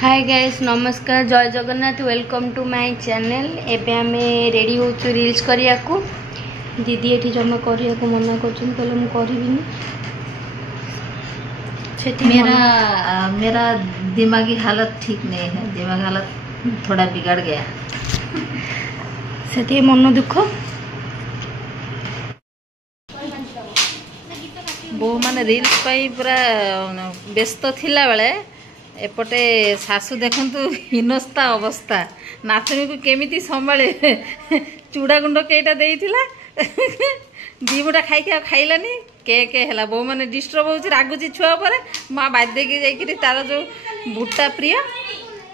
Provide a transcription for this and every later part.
हाय guys नमस्कार जय Jagannath welcome to my channel. एबे आमे रेडी हो रील्स करिया को दीदी एठी जमा करिया को मना करछन कहले मु करबिनी। मेरा दिमागी हालत ठीक नहीं है, दिमागी हालत थोड़ा बिगड़ गया। सेठी मन दुख बो माने रील्स पाई पूरा व्यस्त थिला बेले एपटे सासू देखंतु हिनस्ता अवस्था नातनी को केमिति संभाले चूड़ा गुंड केटा देइथिला दी मुठा खाई खाइलानी के हला बो माने डिस्टर्ब होची रागुची छुआ परे मां बाध्य के जाई कि तार जो बुट्टा प्रिय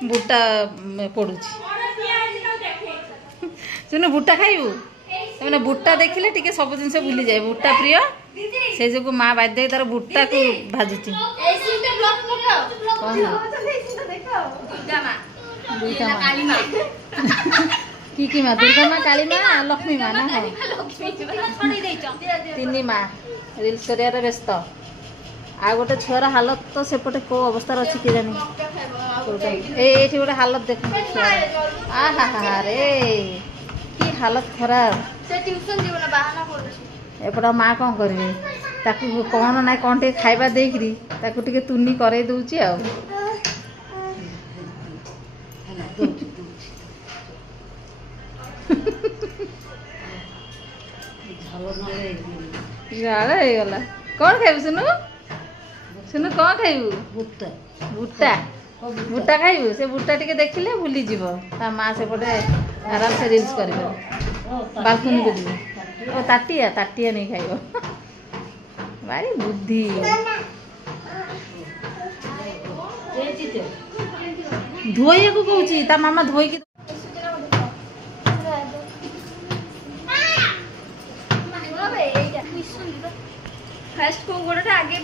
बुट्टा पडुची सुनो बुट्टा खाइबू तने बुट्टा देखिले टिके सब जिंस भूली जाए बुट्टा प्रिय से जो माँ बाध्य तार बुट्टा को भाजुची की माँ दुर्गा माँ काली माँ लक्ष्मी माँ ना तीन माँ रील्स कर व्यस्त आ गोटे छुआर हालत तो सेपटे को अवस्था अच्छी कि जानी ये गोटे हालत देख आहा हा रे कि हालत खराब एपट माँ कौन करेंगे ताकू कौन ना कौन टे खाइबा देकरी ताकू टिके तुनी करे दउची आ झाड़ा हो गला कौन खाइबू सुनु सुनु कौन खाइबू भुट्टा भुट्टा भुट्टा खाइबू से भुट्टा टिके देखिले भूली जीव ता माँ सेपटे आराम से रील्स करिबो बालकनी को जीव ओ ताटिया ताटिया नहीं खाइबो भारी बुद्धि धोई को कहूची ता मामा धोई की फर्स्ट को गोडा आगे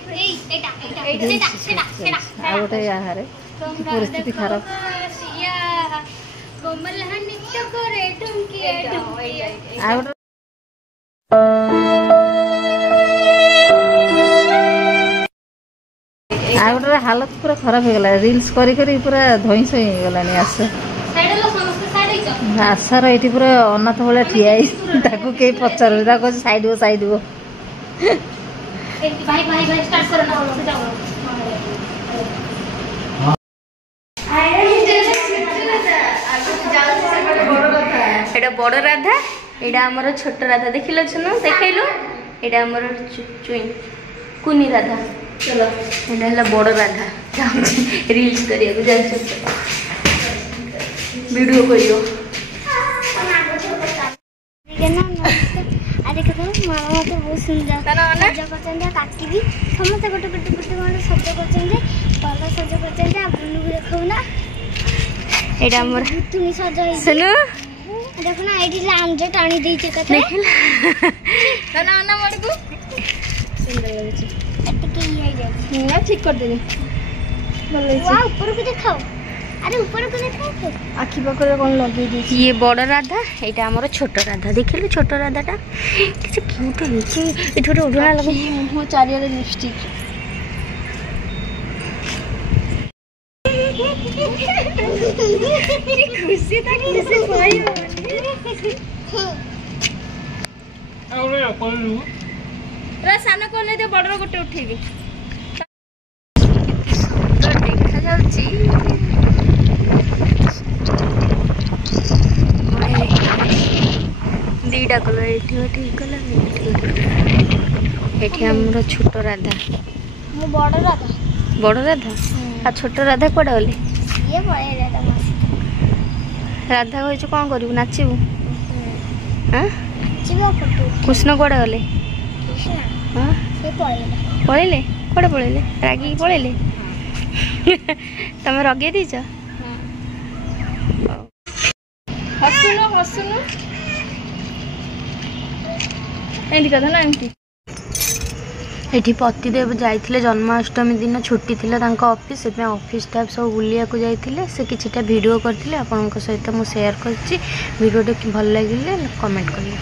गोटे यार परिस्थिति खराब कोमल नृत्य करे ठुमकी गोटे हालत पूरा खराब हो गला रील्स करी करी पूरा धईस हो गलानी आशार ये पूरा अनाथ भाया ठिया ताकू के पचार साइड हो साइड हो एटा बड़ राधा एटा हमर छोट राधा देखिलो छनु देखैलो एटा हमर चुई कुनी राधा चलो एटा हला बड़ राधा रील्स करिया को जाय वीडियो करियो देखो मामा मत बहुत सुंदर सज करछन काकी भी समस्त गोटे गोटे गोटे गोटे सज करछन भल सज करछन आ बुनु देखौ ना एटा हमर तुनी सज सुनु देखो ना एडी लांजे टाणी देई छ कते देखला ना ना मडकू सुंदर लागे छ एतके ई जाय ना ठीक कर देनी भल वाह ऊपर को देखाओ अरे ऊपर को देखाओ आखी पकरे कोन लगे दी ये बड़ राधा एटा हमर छोट राधा देखिलो छोट राधाटा किसे क्यूट होची ए छोटे उडना लगे मुंह चारिया रे लिपस्टिक खुशी था किसे भाई आउरे कोलु रा साना कोने दे बडर गोटे उठेबी सुंदर देखा जाउची दीटा कलर एठी कलर एठी हमरो छोट राधा मो बड़ राधा आ छोट राधा कोडा होले ये बड़े राधा राधा होइछ कोन करिवु नाचिबु हां नाचिबु फोटो कृष्ण कोडा होले कृष्ण हां से पळेले कोडा पळेले रागी पळेले तमे रगे दीछ हां हसुनो हसुनो एंती कथा ना एंती एठी पतिदेव जाइथिले जन्माष्टमी दिन छुट्टी थिला तांका ऑफिस से ऑफिस स्टाफ सब बुलिया को जाइथिले से किछटा वीडियो करथिले आपनका सहित मु शेयर करछि वीडियो भल लागिले कमेंट करिए।